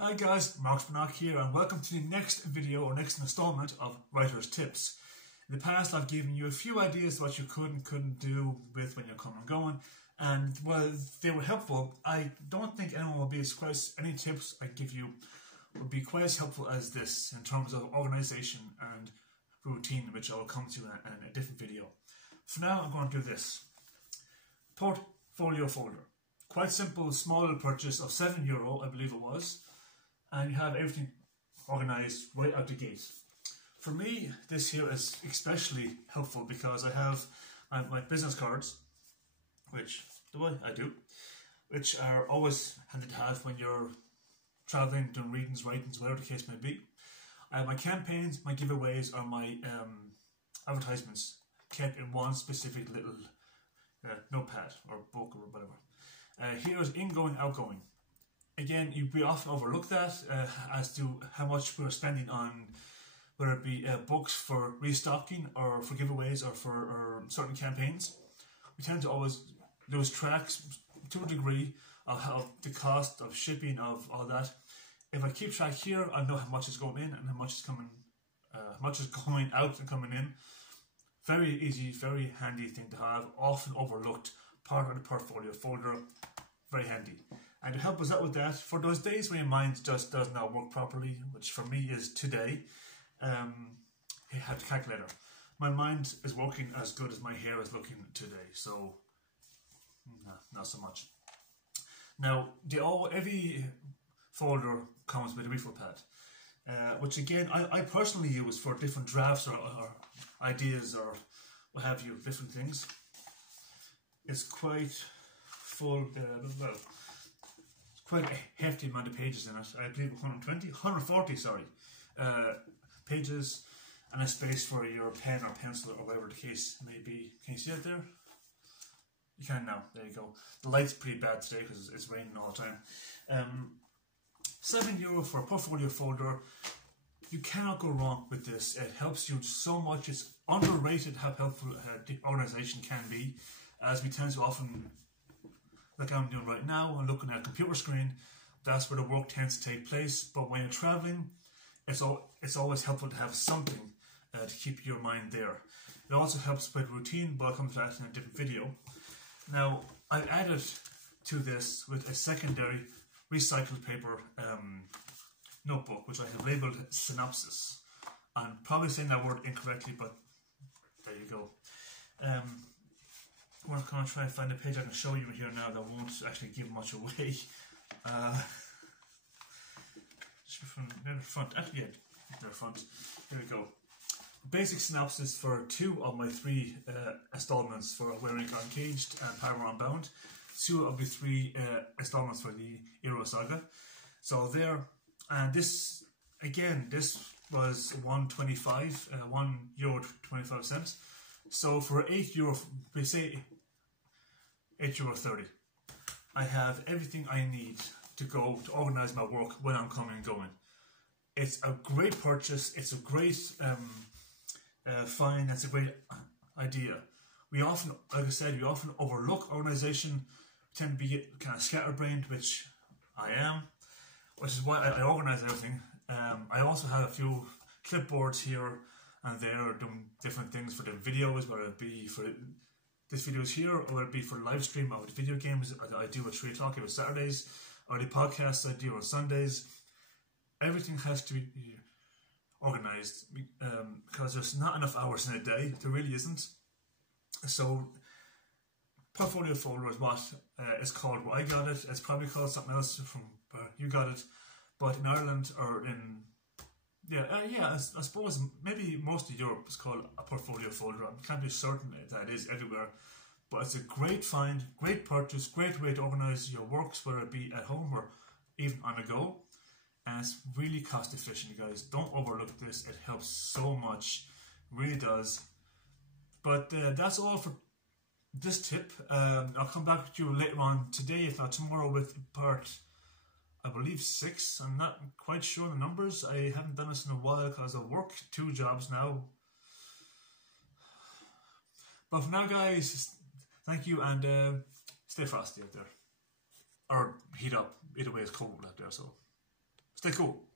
Hi guys, Mark Spinack here and welcome to the next video or next installment of Writer's Tips. In the past I've given you a few ideas what you could and couldn't do with when you're coming and going, and while they were helpful, I don't think anyone will be as quite any tips I give you will be quite as helpful as this in terms of organisation and routine, which I will come to in a different video. For now I'm going to do this. Portfolio folder. Quite simple, small little purchase of €7 I believe it was, and you have everything organised right out the gate. For me, this here is especially helpful because I have my business cards, which I do, which are always handy to have when you're travelling, doing readings, writings, whatever the case may be. I have my campaigns, my giveaways, or my advertisements kept in one specific little notepad or book or whatever. Here's ingoing, outgoing. Again, we often overlook that as to how much we're spending on, whether it be books for restocking or for giveaways or for certain campaigns. We tend to always lose tracks to a degree of how the cost of shipping, of all that. If I keep track here, I know how much is going in and how much is coming, going out and coming in. Very easy, very handy thing to have. Often overlooked part of the portfolio folder. Very handy. And to help us out with that, for those days when your mind just does not work properly, which for me is today, I have the calculator. My mind is working as good as my hair is looking today, so not so much. Now, every folder comes with a refill pad, which again I personally use for different drafts or ideas or what have you, different things. It's quite full, quite a hefty amount of pages in it. I believe 140 pages, and a space for your pen or pencil or whatever the case may be. Can you see it there? You can now. There you go. The light's pretty bad today because it's raining all the time. €7 for a portfolio folder. You cannot go wrong with this. It helps you so much. It's underrated how helpful the organisation can be, as we tend to often, like I'm doing right now, I'm looking at a computer screen. That's where the work tends to take place. But when you're traveling, it's always helpful to have something to keep your mind there. It also helps with routine, but I'll come to that in a different video. Now, I've added to this with a secondary recycled paper notebook, which I have labelled Synopsis. I'm probably saying that word incorrectly, but there you go. I'm going to try and find a page I can show you here now that won't actually give much away. Just from the front, actually, yeah, the front. Here we go. Basic synopsis for 2 of my 3 installments for Wearing Uncaged and Power Unbound. 2 of the 3 installments for the Hero Saga. So there, and this again, this was €1.25, €1.25. So for €8, we say €8.30, I have everything I need to organise my work when I'm coming and going. It's a great purchase. It's a great find. It's a great idea. We often, like I said, we often overlook organisation. We tend to be kind of scatterbrained, which I am, which is why I organise everything. I also have a few clipboards here and there doing different things for the videos, whether it be for this videos here, or whether it be for live stream of the video games I do at 3 o'clock every Saturdays, or the podcasts I do on Sundays. Everything has to be organised because there's not enough hours in a day. There really isn't. So portfolio folder is what it's called where I got it. It's probably called something else from where you got it, but in Ireland or in I suppose maybe most of Europe is called a portfolio folder. I can't be certain that it is everywhere, but it's a great find, great purchase, great way to organise your works, whether it be at home or even on the go. And it's really cost efficient, you guys. Don't overlook this. It helps so much, really does. But that's all for this tip. I'll come back to you later on today, if not tomorrow, with part, I believe 6. I'm not quite sure the numbers. I haven't done this in a while because I work 2 jobs now. But for now, guys, thank you, and stay frosty out there. Or heat up. Either way, it's cold out there, so Stay cool.